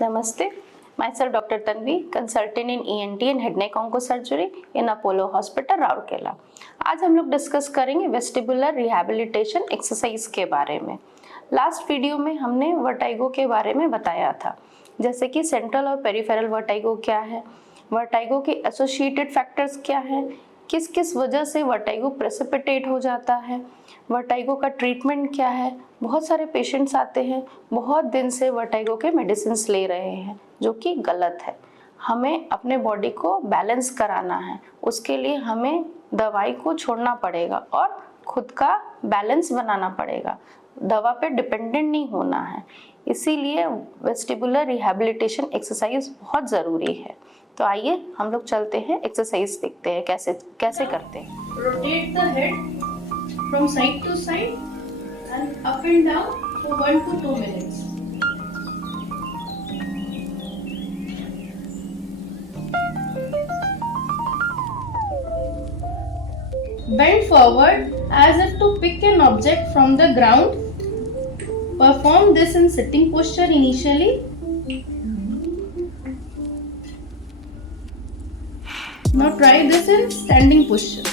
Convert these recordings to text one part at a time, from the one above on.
Namaste. Myself Dr. Tanvi, consultant in ENT and head neck oncosurgery in Apollo Hospital, Rourkela. आज हम लोग discuss करेंगे vestibular rehabilitation exercise के बारे में। लास्ट वीडियो में हमने वर्टाइगो के बारे में बताया था, जैसे कि सेंट्रल और पेरिफेरल वर्टाइगो क्या है, वर्टाइगो के एसोसिएटेड फैक्टर्स क्या है, किस किस वजह से वर्टाइगो प्रेसिपिटेट हो जाता है, वर्टाइगो का ट्रीटमेंट क्या है। बहुत सारे पेशेंट्स आते हैं, बहुत दिन से वर्टाइगो के मेडिसिन ले रहे हैं, जो कि गलत है। हमें अपने बॉडी को बैलेंस कराना है, उसके लिए हमें दवाई को छोड़ना पड़ेगा और खुद का बैलेंस बनाना पड़ेगा, दवा पे डिपेंडेंट नहीं होना है। इसीलिए वेस्टिबुलर रिहैबिलिटेशन एक्सरसाइज बहुत ज़रूरी है। तो आइए हम लोग चलते हैं, एक्सरसाइज देखते हैं कैसे कैसे करते हैं। Rotate the head from side to side and up and down for 1 to 2 minutes. Bend forward as if to pick an object from the ground. Perform this in sitting posture initially. Now try this in standing posture.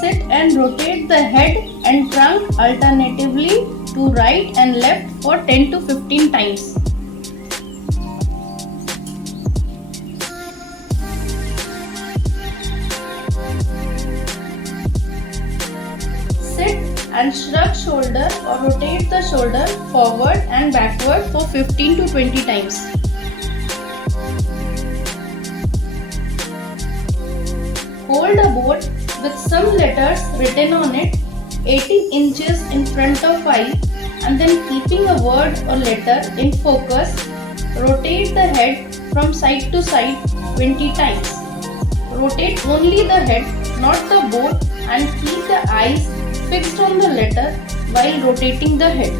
Sit and rotate the head and trunk alternatively to right and left for 10 to 15 times. Sit and shrug shoulder or rotate the shoulder forward and backward for 15 to 20 times. Hold a board with some letters written on it 18 inches in front of eye, and then keeping a word or letter in focus, rotate the head from side to side 20 times. Rotate only the head, not the board, and keep the eyes fixed on the letter while rotating the head.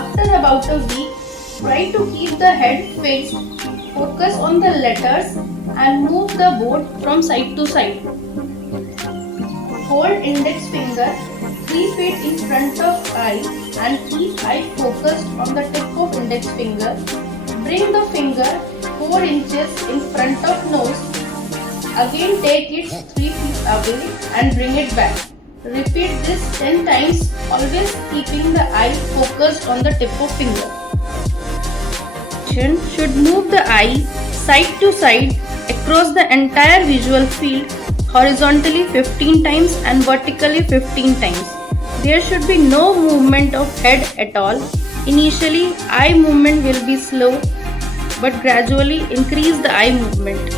After about a week, try to keep the head fixed, focus on the letters and move the board from side to side. Hold index finger 3 feet in front of eye and keep eye focused on the tip of index finger. Bring the finger 4 inches in front of nose. Again take it 3 feet away and bring it back. Repeat this 10 times, always keeping the eye focused on the tip of finger. Should move the eye side to side across the entire visual field horizontally 15 times and vertically 15 times. There should be no movement of head at all. Initially, eye movement will be slow, but gradually increase the eye movement.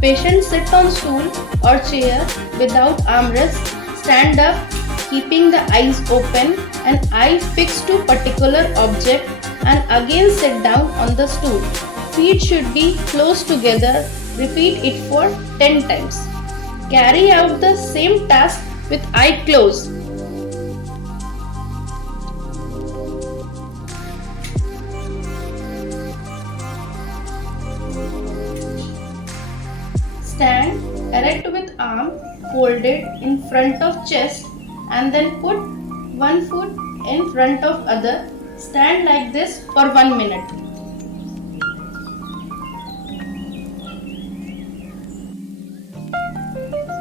Patient sit on stool or chair without armrest. Stand up, keeping the eyes open and eye fixed to particular object, and again sit down on the stool. Feet should be close together. Repeat it for 10 times. Carry out the same task with eye closed. Stand erect with arm folded in front of chest and then put one foot in front of other. Stand like this for 1 minute.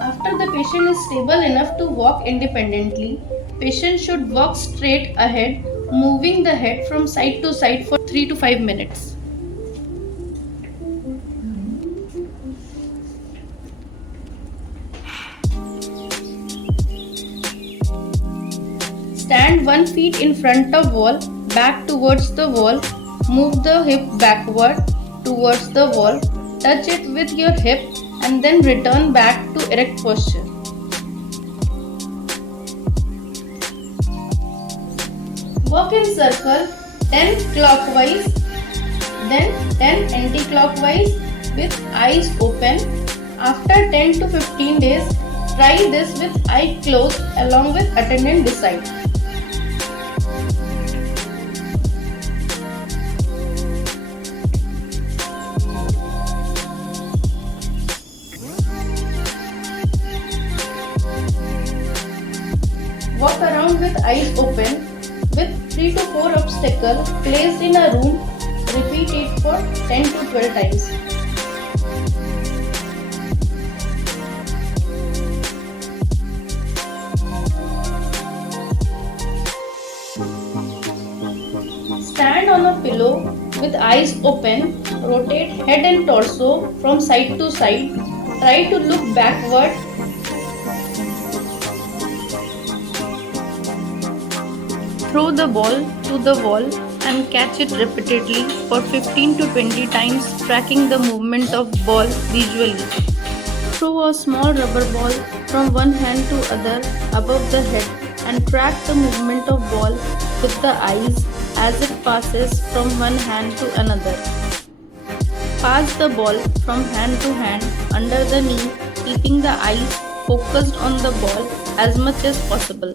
After the patient is stable enough to walk independently, patient should walk straight ahead, moving the head from side to side for 3 to 5 minutes. Stand 1 feet in front of wall, back towards the wall. Move the hip backward towards the wall. Touch it with your hip and then return back to erect posture. Walk in circle 10 clockwise, then 10 anti-clockwise with eyes open. After 10 to 15 days, try this with eye closed along with attendant beside. Stand with eyes open with 3 to 4 obstacles placed in a room. Repeat it for 10 to 12 times. Stand on a pillow with eyes open. Rotate head and torso from side to side. Try to look backward. Throw the ball to the wall and catch it repeatedly for 15 to 20 times, tracking the movement of ball visually. Throw a small rubber ball from one hand to other above the head and track the movement of ball with the eyes as it passes from one hand to another. Pass the ball from hand to hand under the knee, keeping the eyes focused on the ball as much as possible.